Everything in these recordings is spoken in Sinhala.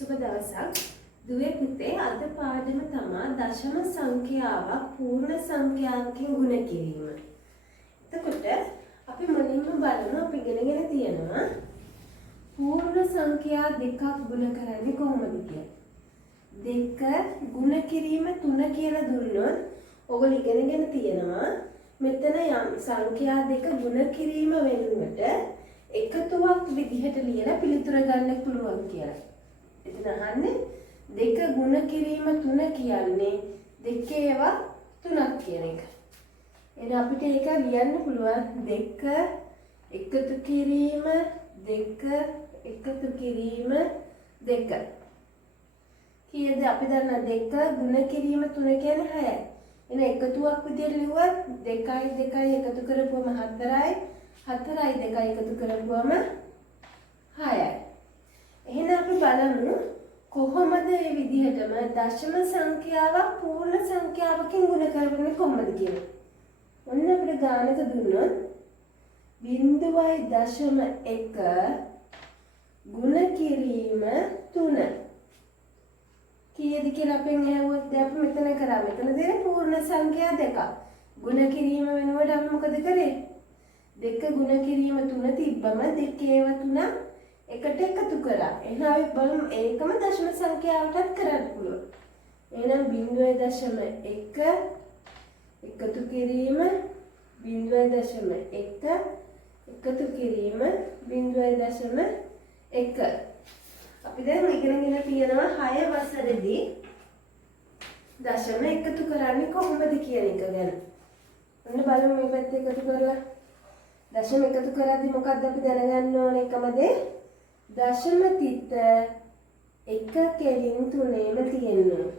සුබ දවසක් දුවේ පුතේ අද පාඩම තමයි දශම සංඛ්‍යාවක් පූර්ණ සංඛ්‍යාවකින් ගුණ කිරීම. එතකොට අපි මුලින්ම බලමු අපි ඉගෙනගෙන තියෙනවා පූර්ණ සංඛ්‍යා දෙකක් ගුණ කරන්නේ කොහොමද කියලා. දෙක ගුණ කිරීම 3 කියලා දුන්නොත් ඔයගොල්ලෝ ඉගෙනගෙන තියෙනවා මෙතන යම් සංඛ්‍යා දෙක ගුණ කිරීම වෙනුවට එකතුවක් විදිහට ලියලා පිළිතුර ගන්න පුළුවන් කියලා. එතන අහන්නේ දෙක ගුණ කිරීම 3 කියන්නේ දෙකේවා 3ක් කියන එක. එහෙනම් අපිට ඒක ලියන්න පුළුවන් දෙක එකතු කිරීම දෙක එකතු කිරීම දෙක. කීයද අපි දන්නා දෙක ගුණ කිරීම 3 කියන්නේ 6යි. එහෙනම් එකතුවක් විදිහට ලිව්වත් 2යි 2යි එකතු කරපුවම 4යි 4යි 2යි එකතු කරපුවම 6යි. එහෙනම් අපි බලමු කොහොමද මේ විදිහටම දශම සංඛ්‍යාවක් පූර්ණ සංඛ්‍යාවකින් ගුණ කරන්නේ කොහොමද කියලා. ඔන්න අපිට ගානක දුන්නොත් 0.1 ගුණ කිරීම 3 කීයද කියලා අපෙන් ඇහුවොත් දැන් අපි මෙතන කරා මෙතන දෙන පූර්ණ සංඛ්‍යා දෙකක්. ගුණ කිරීම වෙනුවට අපි මොකද කරේ? දෙක ගුණ කිරීම 3 තිබ්බම දෙකේව 3 එකට එකතු කරා. එහෙනම් අපි බලමු ඒකම දශම සංඛ්‍යාවටත් කරන්න පුළුවන්. එහෙනම් 0.1 එකතු කිරීම 0.1 එකතු කිරීම 0.1 අපි දැන් ඉගෙනගෙන තියෙනවා 6 වසරේදී දශම එකතු කරන්නේ කොහොමද කියන එක ගැන. ඔන්න බලමු මේ පැත්තේ එකතු කරලා. දශම එකතු කරද්දී මොකක්ද අපි දැනගන්න ඕනේ එකම දේ? දශම තිත 1 කෙලින් 3ෙම තියෙනවා.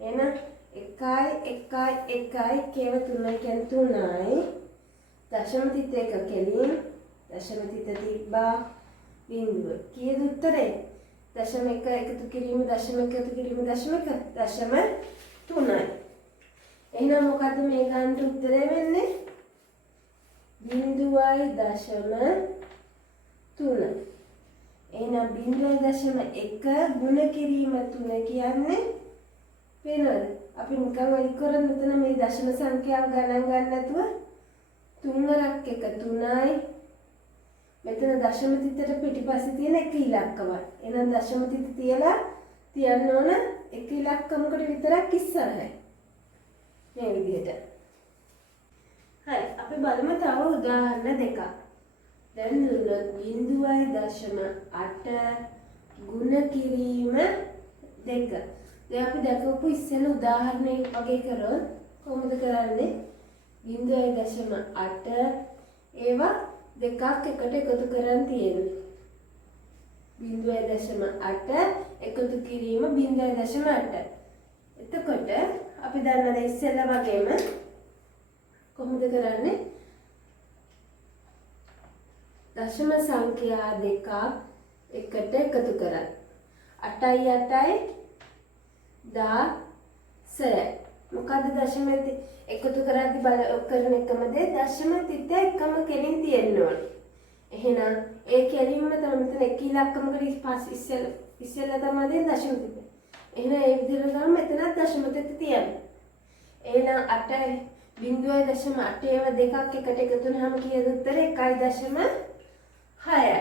එහෙනම් 1 කේව 3 කියන්නේ 3යි. දශම තිත 1 කෙලින් දශම තිත තිබ්බා බිඳුව. කීයද උත්තරේ? දශම 1 එකතු කිරීම දශම 1 එකතු කිරීම දශම 1 දශම 3යි. එහෙනම් මොකද්ද මේ ගානට උත්තරේ වෙන්නේ? 0.3. එහෙනම් 0.1 ගුණ කිරීම 3 කියන්නේ වෙනවද? අපි නිකන් වැඩි කරන් මෙතන මේ දශම සංඛ්‍යාව ගණන් ගන්න නැතුව 3 වරක් 1 3යි. මෙතන දශම තිතට පිටිපස්සේ තියෙන එක ඉලක්කමයි. එහෙනම් දශම තිත තියලා තියන්න ඕන එක ඉලක්කමකට විතරක් ඉස්සරහයි. මේ විදිහට. හරි අපි බලමු තව උදාහරණ දෙකක්. දැන් දුන්නොත් 0.8 ගුණ කිරීම 2. දැන් අපි දැකපු ඉස්සෙල් උදාහරණය වගේ කරොත් කොහොමද කරන්නේ? 0.8 ඒවා දෙකක් එකට එකතු කරන් තියෙනවා. 0.8 එකතු කිරීම 0.8. එතකොට අපි දන්නවා ඉස්සෙල්ලා වගේම කොහොමද කරන්නේ? දශම සංඛ්‍යා දෙකක් එකට එකතු කරා. 8යි 8යි 16යි. මොකද්ද දශම එකතු කරද්දී බල කරන එකම දේ දශම තිත එකම කෙලින් තියෙන්න ඕනේ. එහෙනම් ඒ කෙලින්ම තමයි මෙතන එක ඉලක්කමකට ඉස්සෙල්ලා තමයි දශම තිත. එහෙනම් ඒ විදිහට ගමු මෙතන දශම තිත තියන්න. එහෙනම් 8යි 0.8 ඒවා දෙකක් එකට එකතු වුනහම කීයද උත්තරේ? 1.6යි.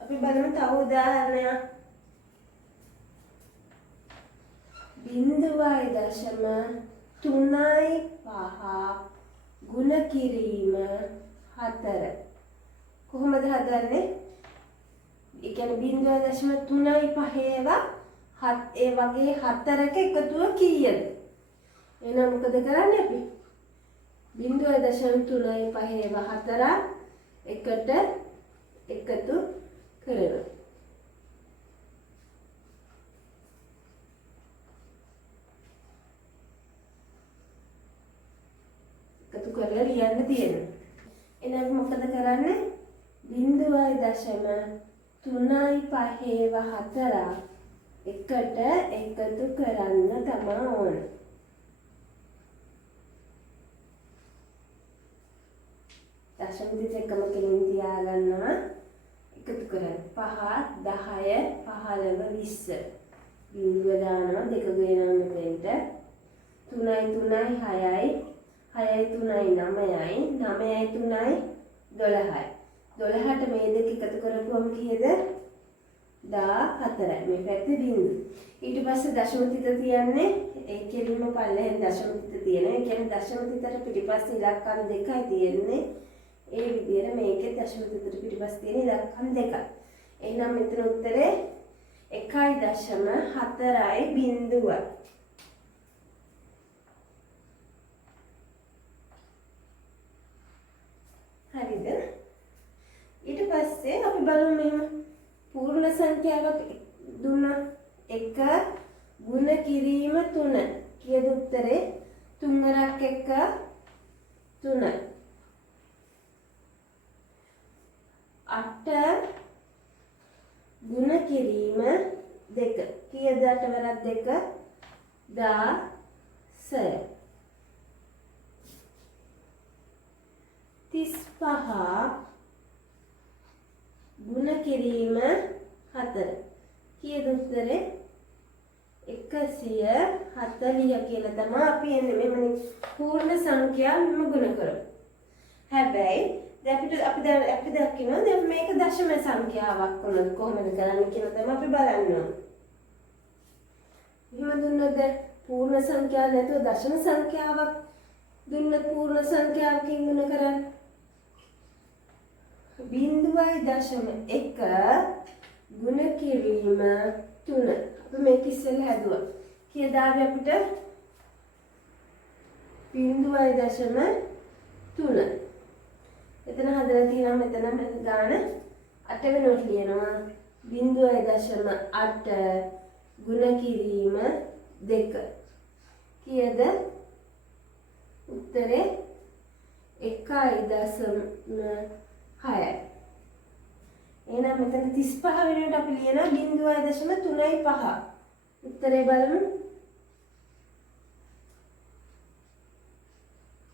අපි බලමු තව උදාහරණයක්. 0.3 ගුණ කිරීම 4. කොහොමද හදන්නේ? ඒ කියන්නේ 0.3 ඒවා ඒ වගේ 4ක එකතුව කීයද? එහෙනම් මොකද කරන්නේ අපි? 0.3 ඒවා 4 එකට එකතු කරනවා. එකතු කරලා ලියන්න තියෙනවා. එහෙනම් මොකද කරන්නේ? 0.3 ඒවා 4 එකට එකතු කරන්න තමයි ඕන. දශම තිත එකම කෙලින් තියාගන්නවා. එකතු කරන්න 5 10 15 20 බිඳුව දානවා දෙක ගේනවා මෙතෙන්ට 3යි 3යි 6යි 6යි 3යි 9යි 9යි 3යි 12යි 12ට මේ දෙක එකතු කරපුවම කීයද 14යි මේ පැත්තේ බිඳුව ඊට පස්සේ දශම තිත තියන්නේ ඒ කෙලින්ම පල්ලෙන් දශම තිත තියෙනවා ඒ කියන්නේ දශම තිතට පිටිපස්සේ ඉලක්කම් දෙකයි තියෙන්නේ ඒ විදිහට මේකේ දශම තිතට පිටිපස්සේ තියෙන ඉලක්කම් දෙකයි එහෙනම් මෙතන උත්තරේ 1.4යි බිඳුවයි හරිද ඊට පස්සේ අපි බලමු මෙහෙම පූර්ණ සංඛ්‍යාවක් දුන්නා 1 ගුණ කිරීම 3 කීයද උත්තරේ 3 වරක් 1 3 8 ගුණ කිරීම 2 කීයද 8 වරක් 2 16 35 ගුණ කිරීම 4 කීයද උත්තරේ 140 කියලා තමයි අපි එන්නේ මෙන්න පූර්ණ සංඛ්‍යා මෙම ගුණ කරමු. හැබැයි දැන් අපි දකිනවා දැන් මේක දශම සංඛ්‍යාවක් වුණොත් කොහොමද කරන්නේ කියලා තමයි අපි බලන්න ඕනේ. එහෙම දුන්නොත් පූර්ණ සංඛ්‍යාව නැතුව දශම සංඛ්‍යාවක් දුන්නොත් පූර්ණ සංඛ්‍යාවකින් ගුණ කරන්නේ 0.1 ගුණ කිරීම 3 අපි මේක ඉස්සෙල්ලා හැදුවා කීයද අපිට 0.3 එතන හදලා තියෙනවා මෙතන ගාන 8 වෙනුවට ලියනවා 0.8 ගුණ කිරීම 2 කීයද උත්තරේ 1.6 එහෙනම් මෙතන 35 වෙනුවට අපි ලියනවා 0.35 උත්තරේ බලමු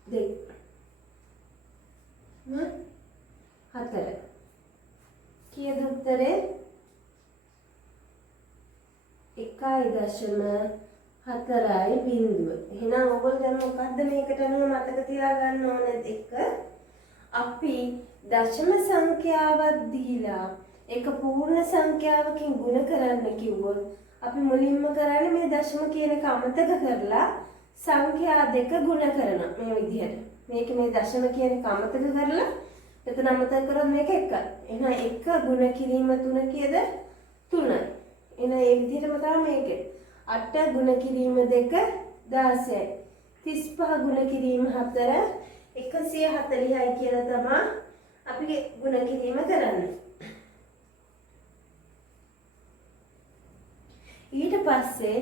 2 4 කීයද උත්තරේ 1.4යි බිඳුව. එහෙනම් ඔයගොල්ලෝ දැන් මොකද්ද මේකට අනුව මතක තියාගන්න ඕනේ දෙක. අපි දශම සංඛ්‍යාවක් දීලා ඒක පූර්ණ සංඛ්‍යාවකින් ගුණ කරන්න කිව්වොත් අපි මුලින්ම කරන්නේ මේ දශම කියන එක අමතක කරලා සංඛ්‍යා දෙක ගුණ කරනවා මේ විදිහට. මේක මේ දශම කියන එක අමතක කරලා එතන අමතක කරොත් මේක 1. එහෙනම් 1 ගුණ කිරීම 3 කීයද 3යි. එහෙනම් ඒ විදිහටම තමයි මේකේ 8 ගුණ කිරීම 2 16යි 35 ගුණ කිරීම 4 140යි කියලා තමයි අපි ගුණ කිරීම කරන්නේ. ඊට පස්සේ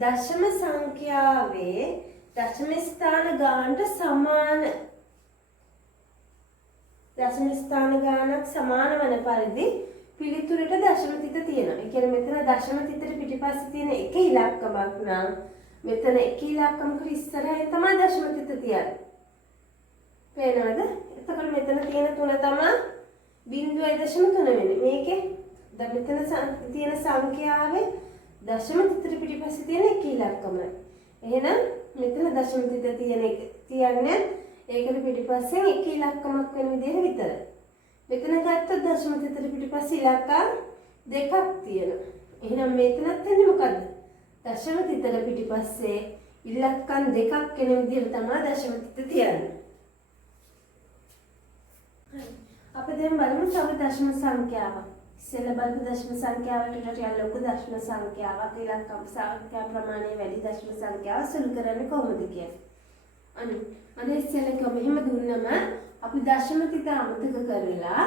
දශම සංඛ්‍යාවේ දශම ස්ථාන ගානට සමාන දශම ස්ථාන ගානක් සමාන වන පරිදි පිළිතුරට දශම තිත තියෙනවා. ඒ කියන්නේ මෙතන දශම තිතට පිටිපස්සේ තියෙන එක ඉලක්කමක් නම් මෙතන එක ඉලක්කමක ඉස්සරහින් තමයි දශම තිත තියන්නේ. පේනවද? එතකොට මෙතන තියෙන 3 තමයි 0.3 වෙන්නේ. මේකේ දැන් මෙතන තියෙන සංඛ්‍යාවේ දශම තිතට පිටිපස්සේ තියෙන එක ඉලක්කමයි. එහෙනම් මෙතන දශම තිත තියෙන එක තියන්නේ ඒකට පිටිපස්සෙන් එක ඉලක්කමක් වෙන විදිහට විතරයි. මෙතන ගත්තොත් දශම තිතට පිටිපස්සේ ඉලක්කම් දෙකක් තියෙනවා. එහෙනම් මෙතනත් වෙන්නේ මොකද්ද? දශම තිතට පිටිපස්සේ ඉලක්කම් දෙකක් වෙන විදිහට තමයි දශම තිත තියන්නේ. අපි දැන් බලමු තව දශම සංඛ්‍යාවක්. ඉස්සෙල්ලා බලමු දශම සංඛ්‍යාවට ටිකක් ලොකු දශම සංඛ්‍යාවක් ඉලක්කම් සංඛ්‍යා ප්‍රමාණය වැඩි දශම සංඛ්‍යාව සුළු කරන්නේ කොහොමද කියන්නේ? අනේ ඉස්සෙල්ලා මෙහෙම දුන්නම අපි දශම තිත අමතක කරලා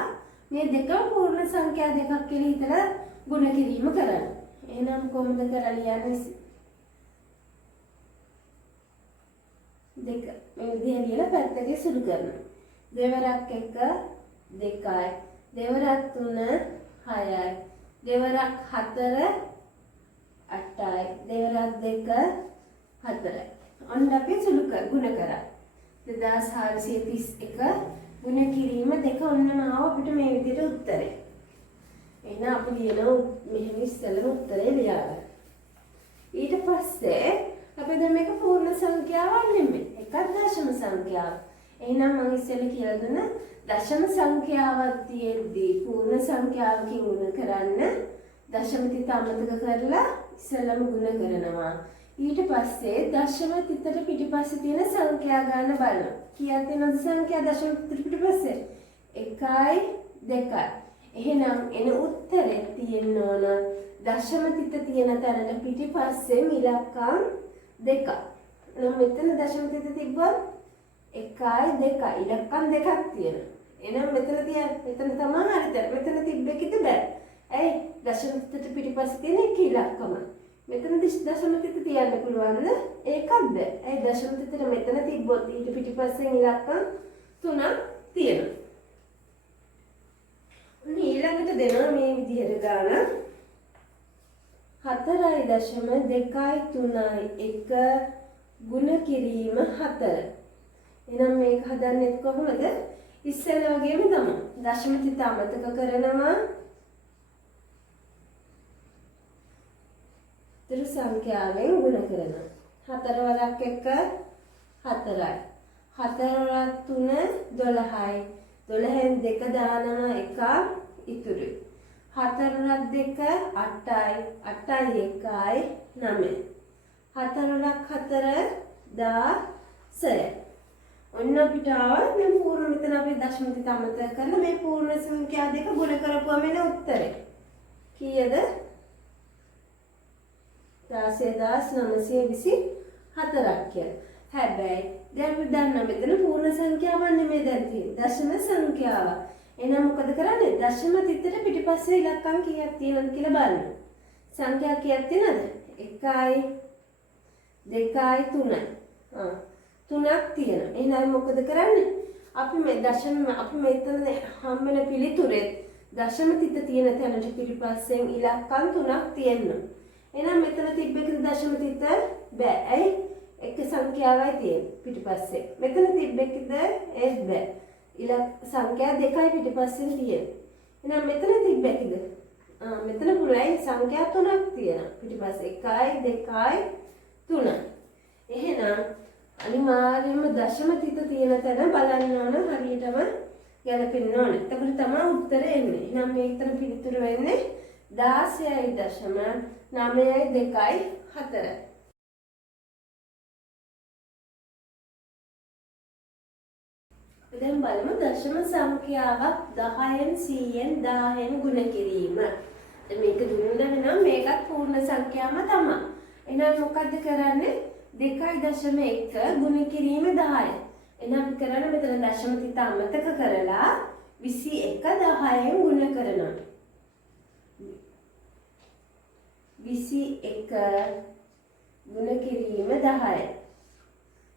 මේ දෙකම පූර්ණ සංඛ්‍යා දෙකක් කියලා හිතලා ගුණ කිරීම කරන්න. එහෙනම් කොහොමද කරලා යන්නේ? දෙක මේ විදිහට ලියලා පැත්තක සුළු කරනවා. දෙවරක් 1 2යි දෙවරක් 3 6යි දෙවරක් 4 8යි දෙවරක් 2 4යි. ඔන්න අපි සුළු ගුණ කරා 2431 ගුණ කිරීම දෙක ඔන්නම ආව අපිට මේ විදිහට උත්තරේ. එහෙනම් අපි ලියනවා මෙහෙම ඉස්සෙල්ලම උත්තරේ ලියලා. ඊට පස්සේ අපි දැන් මේක පූර්ණ සංඛ්‍යාවක් නෙමෙයි. එකක් දශම සංඛ්‍යාවක්. එහෙනම් මම ඉස්සෙල්ලා කියලා දුන්න දශම සංඛ්‍යාවක් තියෙද්දී පූර්ණ සංඛ්‍යාවකින් ගුණ කරන්න දශම තිත අමතක කරලා ඉස්සෙල්ලම ගුණ කරනවා. ඊට පස්සේ දශම තිතට පිටිපස්සේ තියෙන සංඛ්‍යා ගන්න බලනවා. කීයක් තියෙනවද සංඛ්‍යා දශම තිතට පිටිපස්සේ? 1යි 2යි. එහෙනම් එන උත්තරේ තියෙන්න ඕන දශම තිත තියෙන තැනට පිටිපස්සේ ඉලක්කම් 2ක්. එහෙනම් මෙතන දශම තිත තිබ්බොත් 1යි 2යි ඉලක්කම් 2ක් තියෙනවා. එහෙනම් මෙතන තමයි හරියට. මෙතන තිබ්බෙකිද බෑ. ඇයි දශම තිතට පිටිපස්සේ තියෙන එක ඉලක්කම. මෙතන දශම තිත තියන්න පුළුවන්ද? ඒකක්ද? ඇයි දශම තිතට මෙතන තිබ්බොත් ඊට පිටිපස්සෙන් ඉලක්කම් 3ක් තියෙනවා. ඊළඟට දෙනවා මේ විදිහට ගාන 4.2.3.1 ගුණ කිරීම 4. එහෙනම් මේක හදන්නේ කොහොමද? ඉස්සෙල්ලා වගේම තමයි. දශම තිත අමතක කරනවා. තුරු සංඛ්‍යාවෙන් ගුණ කරනවා. 4 වරක් 1 4යි. 4 වරක් 3 12යි. 12න් 2 දානවා 1 ඉතුරුයි. 4 වරක් 2 8යි. 8යි 1යි 9යි. 4 වරක් 4 16යි. ඔන්න අපිට ආවා මේ පූර්ණ මෙතන අපි දශම තිත අමතක කරලා මේ පූර්ණ සංඛ්‍යා දෙක ගුණ කරපුවම එන උත්තරේ කීයද? 16,924ක් කියලා. හැබැයි දැන් අපි දන්නා මෙතන පූර්ණ සංඛ්‍යාවක් නෙමෙයි දැන් තියෙන්නේ. දශම සංඛ්‍යාව. එහෙනම් මොකද කරන්නේ? දශම තිතට පිටිපස්සේ ඉලක්කම් කීයක් තියෙනවද කියලා බලන්න. සංඛ්‍යා කීයක් තියෙනවද? 1යි 2යි 3යි. 3ක් තියෙනවා. එහෙනම් මොකද කරන්නේ? අපි මේ අපි මෙතන හම්බෙන පිළිතුරේ දශම තිත තියෙන තැනට පිටිපස්සෙන් ඉලක්කම් 3ක් තියෙනවා. එහෙනම් මෙතන තිබ්බෙකද දශම තිත බෑ. ඇයි? එක සංඛ්‍යාවයි තියෙන්නේ පිටිපස්සේ. මෙතන තිබ්බෙකද ඒත් බෑ. සංඛ්‍යා දෙකයි පිටිපස්සෙන් තියෙන්නේ. එහෙනම් මෙතන තිබ්බෙකද? මෙතන පුළුවන් සංඛ්‍යා 3ක් තියෙනවා පිටිපස්සේ. 1යි 2යි 3යි. එහෙනම් අනිවාර්යයෙන්ම දශම තිත තියෙන තැන බලන්න ඕන හරියටම ගැලපෙන්න ඕන. එතකොට තමයි උත්තරේ එන්නේ. එහෙනම් මේකතන පිළිතුර වෙන්නේ 16.924. දැන් බලමු දශම සංඛ්‍යාවක් 10න් 100න් 1000න් ගුණ කිරීම. දැන් මේක දුන්නා නම් මේකත් පූර්ණ සංඛ්‍යාවම තමයි. එහෙනම් මොකද්ද කරන්නේ? 2.1 ගුණ කිරීම 10. එහෙනම් අපි කරන්නේ මෙතන දශම තිත අමතක කරලා 21 10න් ගුණ කරනවා. 21 ගුණ කිරීම 10යි.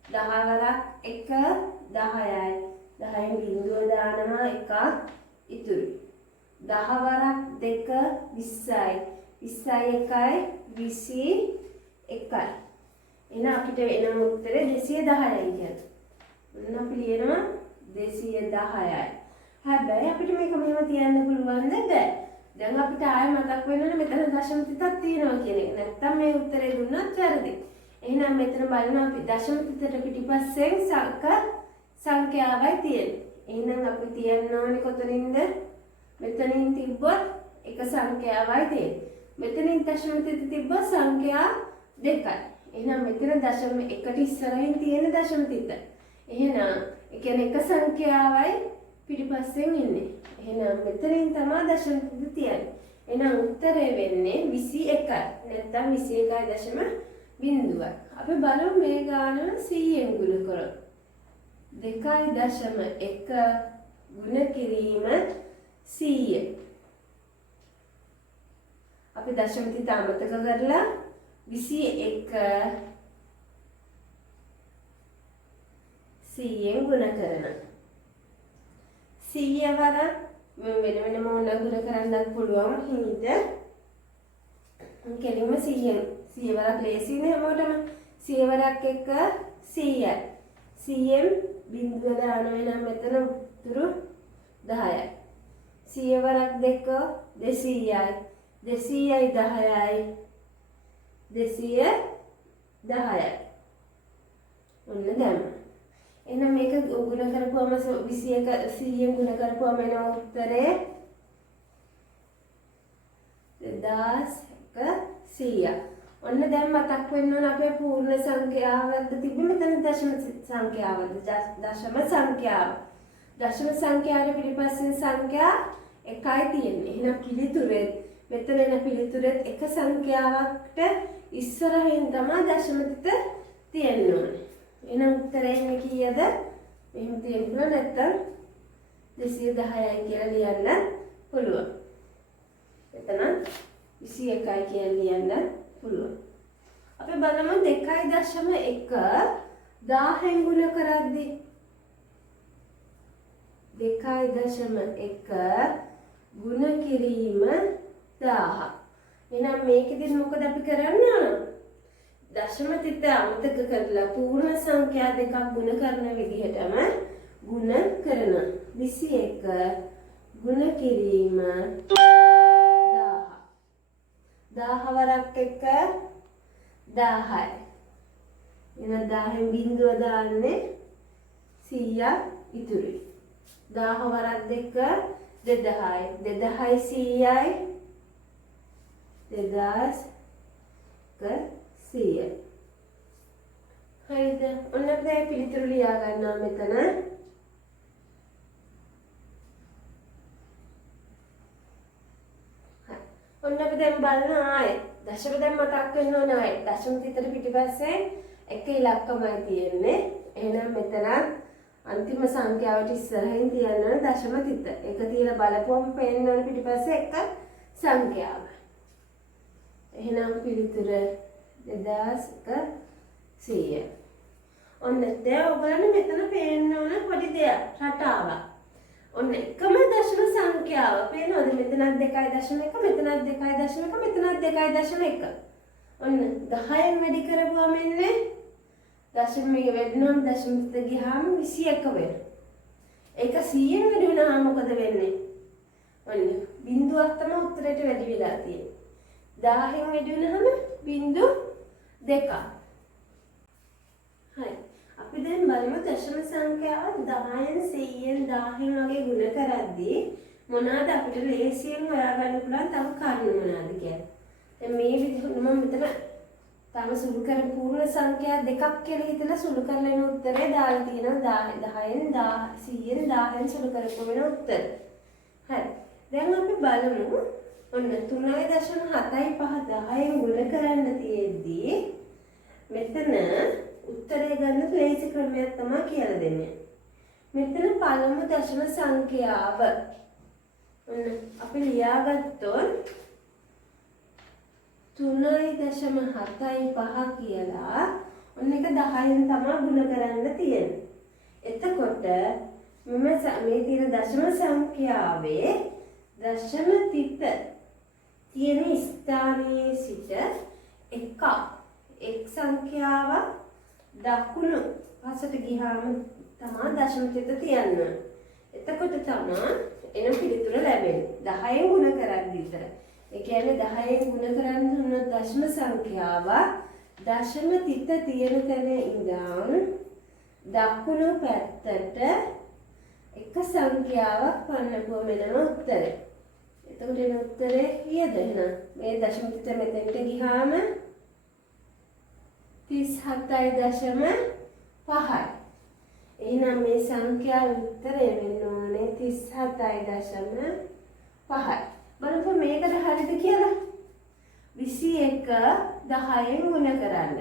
10 වරක් 1 10යි. 10න් බිංදුව දානවා 1ක් ඉතුරුයි. 10 වරක් 2 20යි. 20යි 1යි 21යි. එහෙනම් අපිට එන උත්තරේ 210යි කියන්නේ. ඔන්න අපි ලියනවා 210යි. හැබැයි අපිට මේක මෙහෙම තියන්න පුළුවන්ද? බැහැ. දැන් අපිට ආයෙ මතක් වෙනවනේ මෙතන දශම තිතක් තියෙනවා කියන එක. නැත්තම් මේ උත්තරේ දුන්නත් වැරදි. එහෙනම් මෙතන බලන්න අපි දශම තිතට පිටිපස්සෙන් සංඛ්‍යාවයි තියෙන්නේ. එහෙනම් අපි තියන්න ඕනේ කොතනින්ද? මෙතනින් තිබ්බොත් එක සංඛ්‍යාවයි තියෙන්නේ. මෙතනින් දශම තිත තිබ්බොත් සංඛ්‍යා දෙකයි. එහෙනම් මෙතන දශම එකට ඉස්සරහින් තියෙන දශම තිත. එහෙනම් ඒ කියන්නේ එක සංඛ්‍යාවයි පිටිපස්සෙන් ඉන්නේ. එහෙනම් මෙතනින් තමයි දශම තිත තියන්නේ. එහෙනම් උත්තරේ වෙන්නේ 21යි. නැත්නම් 21.0. අපි බලමු මේ ගාන 100ෙන් ගුණ කරමු. 2.1 ගුණ කිරීම 100. අපි දශම තිත අමතක කරලා 21 100ෙන් ගුණ කරනවා. 100 වරක් වෙන වෙනම ඕන ගුණ කරන්නත් පුළුවන් හිමිට. කෙලින්ම 100 වරක් ලේසියිනේ හැමෝටම. 100 වරක් 1 100යි. 100න් බිඳුව දානවා නම් මෙතන උතුරු 10යි. 100 වරක් 2 200යි. 200යි 10යි. 210යි. ඔන්න දැම්ම. එහෙනම් මේක ගුණ කරපුවම 21 100න් ගුණ කරපුවම එන උත්තරේ 2100. ඔන්න දැන් මතක් වෙන්න ඕන අපේ පූර්ණ සංඛ්‍යාවක්ද තිබ්බේ මෙතන දශම සංඛ්‍යාවක්ද දශම සංඛ්‍යාව. දශම සංඛ්‍යාවේ පිටිපස්සේ සංඛ්‍යා එකයි තියෙන්නේ. එහෙනම් පිළිතුරේ මෙතන එන පිළිතුරෙත් එක සංඛ්‍යාවකට ඉස්සරහින් තමයි දශම තිත තියෙන්න ඕනේ. එහෙනම් උත්තරේ එන්නේ කීයද? මෙහෙම තියෙනවා නැත්තම් 210යි කියලා ලියන්න පුළුවන්. එතන 21යි කියලා ලියන්න පුළුවන්. අපි බලමු 2.1 1000න් ගුණ කරද්දී 2.1 ගුණ කිරීම 1000. එහෙනම් මේකෙදි මොකද අපි කරන්න ඕන? දශම තිත අමතක කරලා පූර්ණ සංඛ්‍යා දෙකක් ගුණ කරන විදිහටම ගුණ කරනවා. 21 ගුණ කිරීම 1000 වරක් 1 1000යි. එහෙනම් 10න් බිඳුව දාන්නේ 100ක් ඉතුරුයි. 1000 වරක් 2 2000යි. 2000යි 100යි. 2100. හරිද? ඔන්න අපේ පිළිතුරු ලියා ගන්නවා මෙතන. ඔන්න අපි දැන් බලන ආයේ දශම දැන් මතක් වෙන්න ඕන ආයේ දශම තිතට පිටිපස්සේ එක ඉලක්කමයි තියෙන්නේ. එහෙනම් මෙතන අන්තිම සංඛ්‍යාවට ඉස්සරහින් තියන්න දශම තිත. එක තියලා බලපුවම පේන්න ඕන පිටිපස්සේ එක සංඛ්‍යාව. එහෙනම් පිළිතුර 2100. ඔන්න දැන් ඔයගොල්ලෝ මෙතන පේන්න ඕන පොඩි දෙයක් රටාවක්. ඔන්න එකම දශම සංඛ්‍යාව පේනවද? මෙතනත් 2.1 මෙතනත් 2.1 මෙතනත් 2.1. ඔන්න 10න් වැඩි කරපුවම එන්නේ දශම මේ වෙන්නම දශම තිත ගියාම 21 වෙනවා. ඒක 100න් වැඩි වුණාම මොකද වෙන්නේ? ඔන්න බිඳුවක් තමයි උත්තරයට වැඩි වෙලා තියෙන්නේ. 10න් වැඩි වුණාම බිඳු 2ක්. හරි. අපි දැන් බලමු දශම සංඛ්‍යාව 10න් 100න් 1000න් වගේ ගුණ කරද්දී මොනවාද අපිට ලේසියෙන් හොයාගන්න පුළුවන් තව කරුණු මොනවාද කියලා. දැන් මේ විදිහට මම මෙතන තව සුළු කරපු පූර්ණ සංඛ්‍යා දෙකක් කියලා හිතලා සුළු කරලා එන උත්තරේ දාලා තියෙනවා 10න් 100න් 1000න් සුළු කරපු වෙන උත්තර. හරි. දැන් අපි බලමු ඔන්න 3.75 10න් ගුණ කරන්න තියෙද්දී මෙතන උත්තරය ගන්න ලේසි ක්‍රමයක් තමයි කියලා දෙන්නේ. මෙතන පළමු දශම සංඛ්‍යාව ඔන්න අපි ලියාගත්තොත් 3.75 කියලා ඔන්න එක 10න් තමයි ගුණ කරන්න තියෙන්නේ. එතකොට මේ තියෙන දශම සංඛ්‍යාවේ දශම තිත තියෙන ස්ථානයේ සිට එකක් එක් සංඛ්‍යාවක් දකුණු පසට ගියාම තමයි දශම තිත තියන්නේ. එතකොට තමයි එන පිළිතුර ලැබෙන්නේ. 10න් ගුණ කරද්දී විතර. ඒ කියන්නේ 10න් ගුණ කරන් දුන්නොත් දශම සංඛ්‍යාව දශම තිත තියෙන තැන ඉඳන් දකුණු පැත්තට එක සංඛ්‍යාවක් පන්නපුවම එන උත්තරය. එතකොට එන උත්තරේ කීයද එහෙනම්? මේ දශම තිත මෙතෙන්ට ගියාම 37.5යි. එහෙනම් මේ සංඛ්‍යාවේ උත්තරය වෙන්න ඕනේ 37.5යි. බලන්න මේකද හරියද කියලා. 21 10න් ගුණ කරන්න.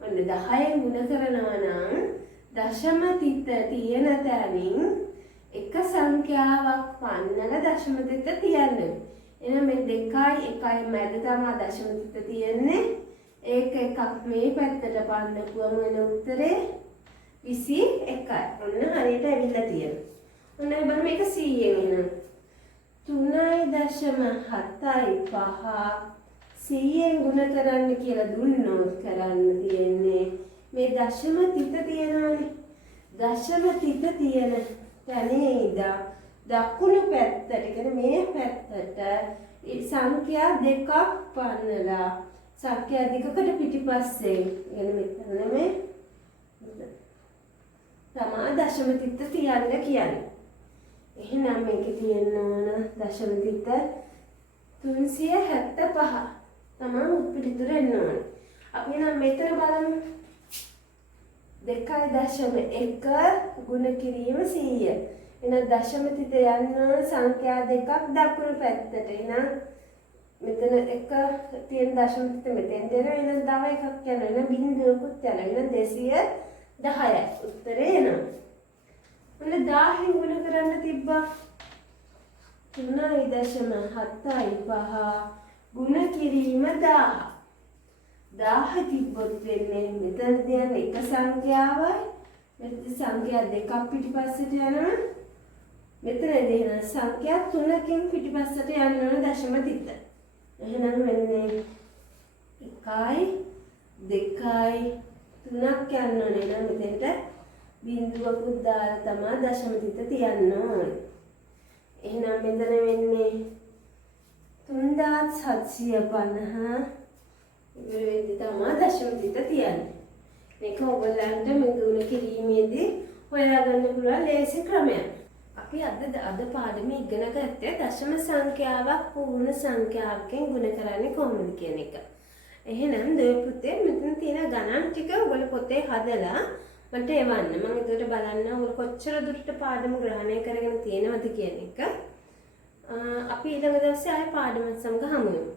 ඔන්න 10න් ගුණ කරනවා නම් දශම තිත තියෙන තැනින් එක සංඛ්‍යාවක් පන්නලා දශම තිත තියන්න. එහෙනම් මේ 2යි 1යි මැද තමයි දශම තිත තියෙන්නේ. ඒක එකක් මේ පැත්තට පන්නපුවම එන උත්තරේ 21යි. ඔන්න හරියට ඇවිල්ලා තියෙනවා. ඔන්න බලන්න මේක 100න් එනවා. 3.75 100න් ගුණ කරන්න කියලා දුන්නොත් කරන්න තියෙන්නේ මේ දශම තිත තියෙනවානේ. දශම තිත තියෙන තැනේ ඉඳලා දකුණු පැත්තට කියන්නේ මේ පැත්තට සංඛ්‍යා දෙකක් පන්නලා සංඛ්‍යා දෙකකට පිටිපස්සේ يعني මෙතන මේ තමා දශම තිත තියන්න කියන්නේ. එහෙනම් මේකේ තියෙන ඕන දශම තිත 375 තමයි පිළිතුර එන්න ඕනේ. අපි නම් මෙතන බලමු 2.1 ගුණ කිරීම 100. එහෙනම් දශම තිත යන්න ඕන සංඛ්‍යා දෙකක් දකුණු පැත්තට. එහෙනම් මෙතන එක තියෙන දශම තිත මෙතෙන්ට එනවා. එහෙනම් තව එකක් යනවා. එහෙනම් බිංදුවකුත් යනවා. එහෙනම් 210යි. උත්තරේ එනවා. මොන 1000 ගුණ කරන්න තිබ්බා 3.75 ගුණ කිරීම 1000. 1000 තිබ්බොත් වෙන්නේ මෙතන තියෙන එක සංඛ්‍යාවයි මෙතන සංඛ්‍යා දෙකක් පිටිපස්සට යනවා. මෙතන දෙන සංඛ්‍යා 3කින් පිටිපස්සට යනවා දශම තිත. එහෙනම් වෙන්නේ 1යි 2යි 3ක් යන්න ඕනේ. එහෙනම් මෙතෙන්ට බිංදුවකුත් දාලා තමයි දශම තිත තියන්න ඕනේ. එහෙනම් මෙතන වෙන්නේ 3750 ඉතින් තමයි දශම තිත තියන්නේ. මේක ඔයගොල්ලන්ට මෙගුණ කිරීමේදී හොයාගන්න පුළුවන් ලේසි ක්‍රමයක්. අපි අද පාඩමේ ඉගෙන ගත්තේ දශම සංඛ්‍යාවක් පූර්ණ සංඛ්‍යාවකින් ගුණ කරන්නේ කොහොමද කියන එක. එහෙනම් දෙවි පුතේ මෙතන තියෙන ගණන් ටික ඔයගොල්ලෝ පොතේ හදලා මට එවන්න. මම ඒකට බලන්න ඔයගොල්ලෝ කොච්චර දුරට පාඩම ග්‍රහණය කරගෙන තියෙනවද කියන එක. අපි ඊළඟ දවසේ ආයෙ පාඩමත් සමග හමු වෙමු.